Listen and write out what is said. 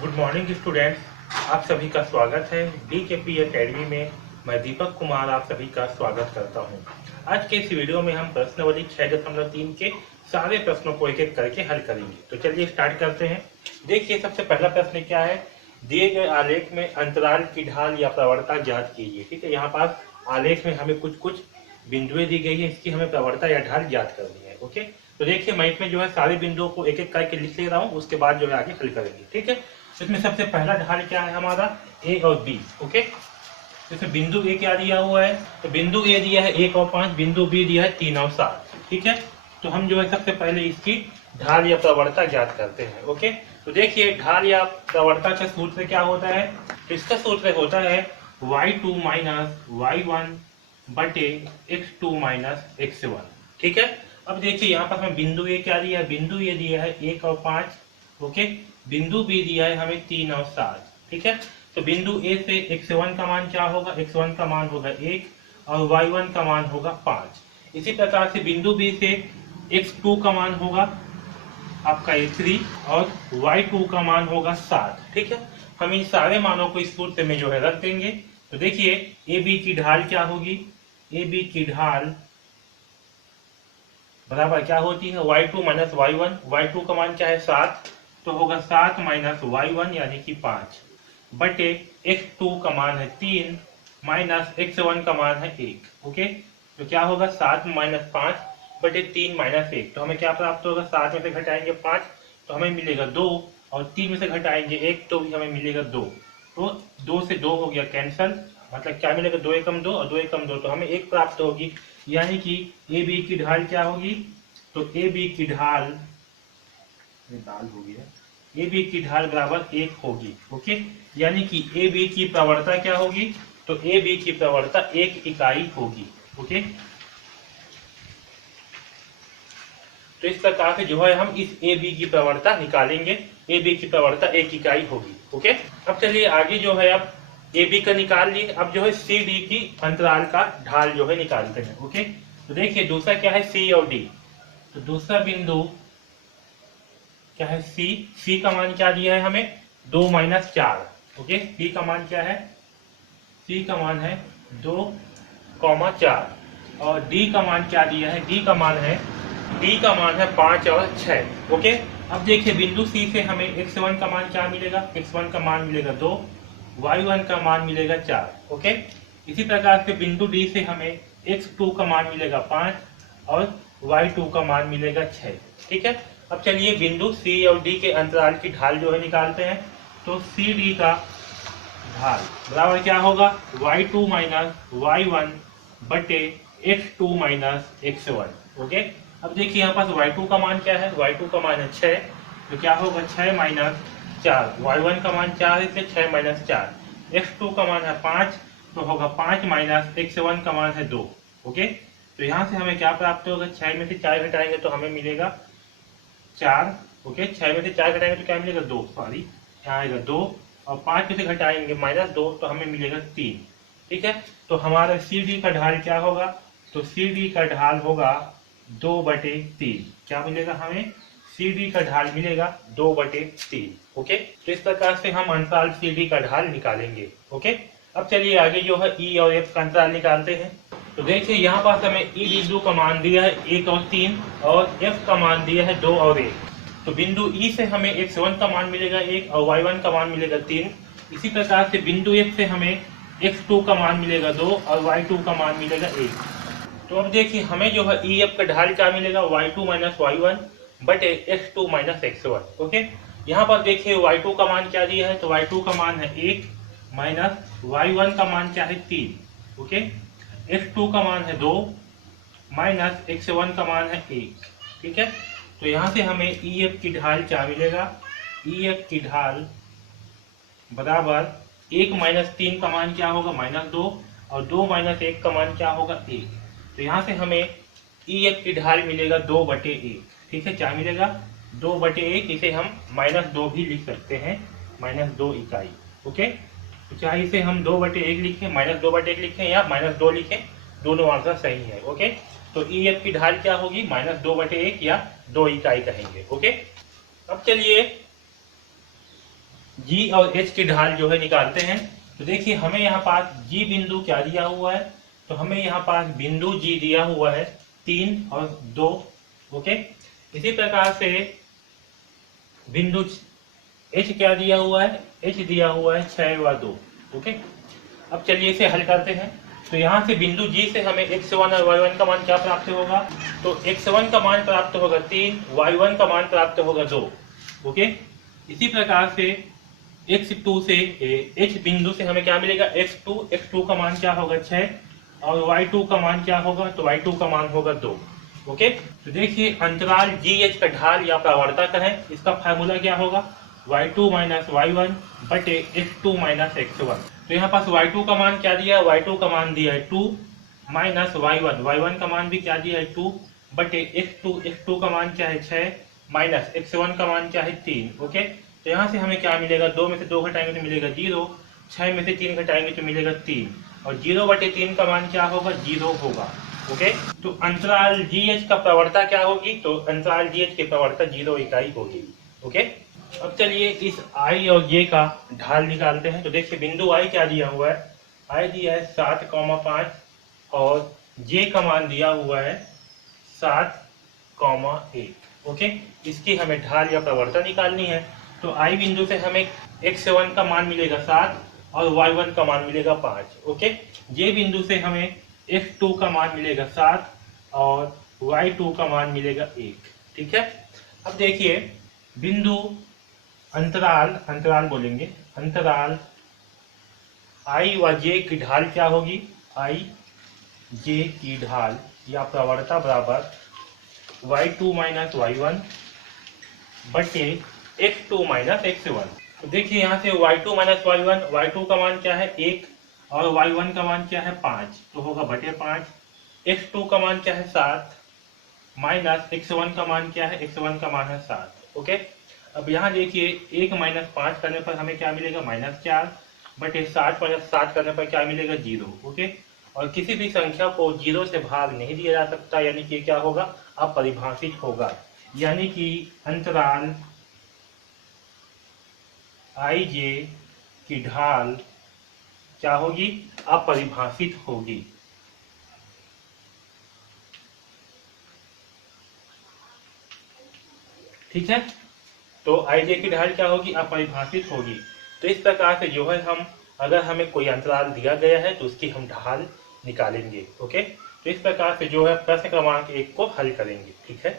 Good morning students, आप सभी का स्वागत है DKP एकेडमी में। मैं दीपक कुमार आप सभी का स्वागत करता हूं। आज के इस वीडियो में हम प्रश्नावली 6.3 के सारे प्रश्नों को एक एक करके हल करेंगे। तो चलिए स्टार्ट करते हैं। देखिए, सबसे पहला प्रश्न क्या है। दिए गए आलेख में अंतराल की ढाल या प्रवणता ज्ञात कीजिए। ठीक है, यहाँ पास आलेख में हमें कुछ कुछ बिंदुएं दी गई है, इसकी हमें प्रवणता या ढाल ज्ञात करनी है। ओके, तो देखिए मैं इसमें जो है सारे बिंदुओं को एक एक करके लिख ले रहा हूँ, उसके बाद जो है आगे हल करेंगे। ठीक है, इसमें सबसे पहला ढाल क्या है हमारा, ए और बी। ओके, इसमें बिंदु ए क्या दिया हुआ है, तो बिंदु ए दिया है 1 और 5, बिंदु बी दिया है 3 और 7। ठीक है, तो हम जो है सबसे पहले इसकी ढाल या प्रवणता ज्ञात करते हैं। ओके, तो देखिए ढाल या प्रवणता का सूत्र क्या होता है, तो इसका सूत्र होता है y2 माइनस y1 बटे x2 माइनस x1। ठीक है, अब देखिए यहाँ पर हमें बिंदु ए क्या दिया है, बिंदु ए दिया है 1 और 5। ओके, बिंदु बी दिया है हमें 3 और 7। ठीक है, तो बिंदु ए से x1 का मान क्या होगा, x1 का मान होगा 1 और y1 का मान होगा 5। इसी प्रकार से बिंदु बी से x2 का मान होगा आपका 3 और y2 का मान होगा 7। ठीक है, हम इन सारे मानों को इस सूत्र में जो है रख देंगे। तो देखिए ए बी की ढाल क्या होगी, ए बी की ढाल बराबर क्या होती है y2 माइनस y1। y2 का मान क्या है 7, तो होगा 7 माइनस y1 यानी कि 5 बटे x2 का मान है 3 माइनस x1 का मान है 1। ओके, तो क्या होगा 7 माइनस 5 बटे 3 माइनस 1, तो हमें क्या प्राप्त होगा, 7 में से घटाएंगे 5 तो हमें मिलेगा 2 और 3 में से घटाएंगे 1 तो भी हमें मिलेगा 2। तो 2 से 2 हो गया कैंसल, मतलब क्या मिलेगा 2 एकम 2 और 2 एकम 2, तो हमें 1 प्राप्त होगी। यानी कि ए बी की ढाल क्या होगी, तो ए बी की ढाल हो गया, ए बी की ढाल बराबर 1 होगी। ओके, यानी कि ए बी की प्रवणता क्या होगी, तो ए बी की प्रवणता 1 इकाई होगी। ओके, तो इस प्रकार से जो है हम इस ए बी की प्रवणता निकालेंगे, ए बी की प्रवणता 1 इकाई होगी। ओके, अब चलिए आगे जो है अब ए बी का निकाल लिए, अब जो है सी डी की अंतराल का ढाल जो है निकालते हैं। ओके, तो देखिए दूसरा क्या है सी और डी, तो दूसरा बिंदु क्या है सी, सी का मान क्या दिया है हमें 2 माइनस 4। ओके, सी का मान क्या है, सी का मान है 2,4 और डी का मान क्या दिया है, डी का मान है 5 और 6। ओके, अब देखिए बिंदु सी से हमें x1 का मान क्या मिलेगा, x1 का मान मिलेगा 2, y1 का मान मिलेगा 4। ओके, इसी प्रकार से बिंदु डी से हमें x2 का मान मिलेगा 5 और y2 का मान मिलेगा 6। ठीक है, अब चलिए बिंदु सी और डी के अंतराल की ढाल जो है निकालते हैं। तो सी डी का ढाल बराबर क्या होगा, y2 माइनस y1 बटे x2 माइनस x1। ओके, अब देखिए यहाँ पास y2 का मान क्या है, y2 का मान है 6, तो क्या होगा 6 माइनस 4, y1 का मान 4 है, 6 माइनस 4, x2 का मान है 5, तो होगा 5 माइनस x1 का मान है 2। ओके, तो यहाँ से हमें क्या प्राप्त होगा, 6 में से 4 घटाएंगे तो हमें मिलेगा 4। ओके, 6 में से 4 घटाएंगे तो क्या मिलेगा 2, सॉरी यहाँ आएगा 2 और 5 में से घटाएंगे माइनस 2 तो हमें मिलेगा 3। ठीक है, तो हमारा सी डी का ढाल क्या होगा, तो सी डी का ढाल होगा 2/3। क्या मिलेगा हमें, सी डी का ढाल मिलेगा 2/3। ओके, तो इस प्रकार से हम अंतराल सी डी का ढाल निकालेंगे। ओके, अब चलिए आगे जो है ई और एफ का अंतराल निकालते हैं। तो देखिए यहाँ पास हमें ई बिंदु का मान दिया है 1 और 3 और एफ का मान दिया है 2 और 1। तो बिंदु ई से हमें x1 का मान मिलेगा 1 और y1 का मान मिलेगा 3। इसी प्रकार से बिंदु एफ से हमें x2 का मान मिलेगा 2 और y2 का मान मिलेगा 1। तो अब देखिए हमें जो है ई एफ का ढाल क्या मिलेगा, y2 माइनस y1 बटे x2 माइनस x1। ओके, यहाँ पर देखिए y2 का मान क्या दिया है, तो y2 का मान है 1 माइनस y1 का मान क्या है 3। ओके, x2 का मान है 2 माइनस x1 का मान है 1। ठीक है, तो यहाँ से हमें ई एफ की ढाल क्या मिलेगा, ई एफ की ढाल बराबर 1 माइनस 3 का मान क्या होगा -2 और 2 माइनस 1 का मान क्या होगा 1। तो यहाँ से हमें ई एफ की ढाल मिलेगा 2/1। ठीक है, क्या मिलेगा 2/1, इसे हम -2 भी लिख सकते हैं, -2 इकाई। ओके, तो चाहे इसे हम 2/1 लिखें, -2/1 लिखें या -2 लिखें, दोनों आंसर सही है। ओके, तो ई एफ की ढाल क्या होगी, -2/1 या 2 इकाई कहेंगे। ओके, अब चलिए जी और एच की ढाल जो है निकालते हैं। तो देखिए हमें यहाँ पास जी बिंदु क्या दिया हुआ है, तो हमें यहाँ पास बिंदु जी दिया हुआ है 3 और 2। ओके, इसी प्रकार से बिंदु एच क्या दिया हुआ है, एच दिया हुआ है 6 व 2। ओके, अब चलिए इसे हल करते हैं। तो यहाँ से बिंदु जी से हमें x1 और y1 का मान क्या प्राप्त होगा, तो x1 का मान प्राप्त होगा 3, y1 का मान प्राप्त होगा 2। ओके, इसी प्रकार से x2 से h बिंदु से हमें क्या मिलेगा, x2 का मान क्या होगा 6 और y2 का मान क्या होगा, तो y2 का मान होगा 2। ओके, तो देखिए अंतराल GH का ढाल या प्रवणता कहें, इसका फार्मूला क्या होगा, y2 माइनस y1 बटे x2 माइनस x1। तो यहाँ पास y2 का मान क्या दिया है, y2 का मान दिया है 2 माइनस y1 का मान भी क्या दिया है 2 बटे x2 का मान क्या है 6 माइनस x1 का मान क्या है 3। ओके, तो यहाँ से हमें क्या मिलेगा, 2 में से 2 घटाएंगे तो मिलेगा 0, 6 में से 3 घटाएंगे तो मिलेगा 3 और 0 बटे 3 का मान क्या होगा, 0 होगा। ओके, तो अंतराल GH का प्रवणता क्या होगी, तो अंतराल GH की प्रवणता 0 इकाई होगी। ओके, अब चलिए इस I और J का ढाल निकालते हैं। तो देखिए बिंदु I क्या दिया हुआ है, I दिया है 7,5 और J का मान दिया हुआ है 7,1। ओके, इसकी हमें ढाल या प्रवणता निकालनी है। तो I बिंदु से हमें x1 का मान मिलेगा 7 और y1 का मान मिलेगा 5। ओके, J बिंदु से हमें x2 का मान मिलेगा 7 और y2 का मान मिलेगा 1। ठीक है, अब देखिए बिंदु अंतराल बोलेंगे, अंतराल I व J की ढाल क्या होगी, I J की ढाल या प्रवणता बराबर y2 माइनस y1 बटे x2 माइनस x1। तो देखिए यहाँ से y2 माइनस y1, y2 का मान क्या है 1 और y1 का मान क्या है 5, तो होगा बटे 5। x2 का मान क्या है 7 माइनस x1 का मान क्या है, x1 का मान है 7। ओके, अब यहाँ देखिए 1 माइनस 5 करने पर हमें क्या मिलेगा, -4 बटे 7 माइनस 7 करने पर क्या मिलेगा, 0। ओके, और किसी भी संख्या को 0 से भाग नहीं दिया जा सकता, यानी कि क्या होगा, अपरिभाषित होगा। यानी कि अंतराल IJ की ढाल क्या होगी, अपरिभाषित होगी। ठीक है, तो IJ की ढाल क्या होगी, अपरिभाषित होगी। तो इस प्रकार से जो है हम, अगर हमें कोई अंतराल दिया गया है तो उसकी हम ढाल निकालेंगे। ओके, तो इस प्रकार से जो है प्रश्न क्रमांक 1 को हल करेंगे। ठीक है।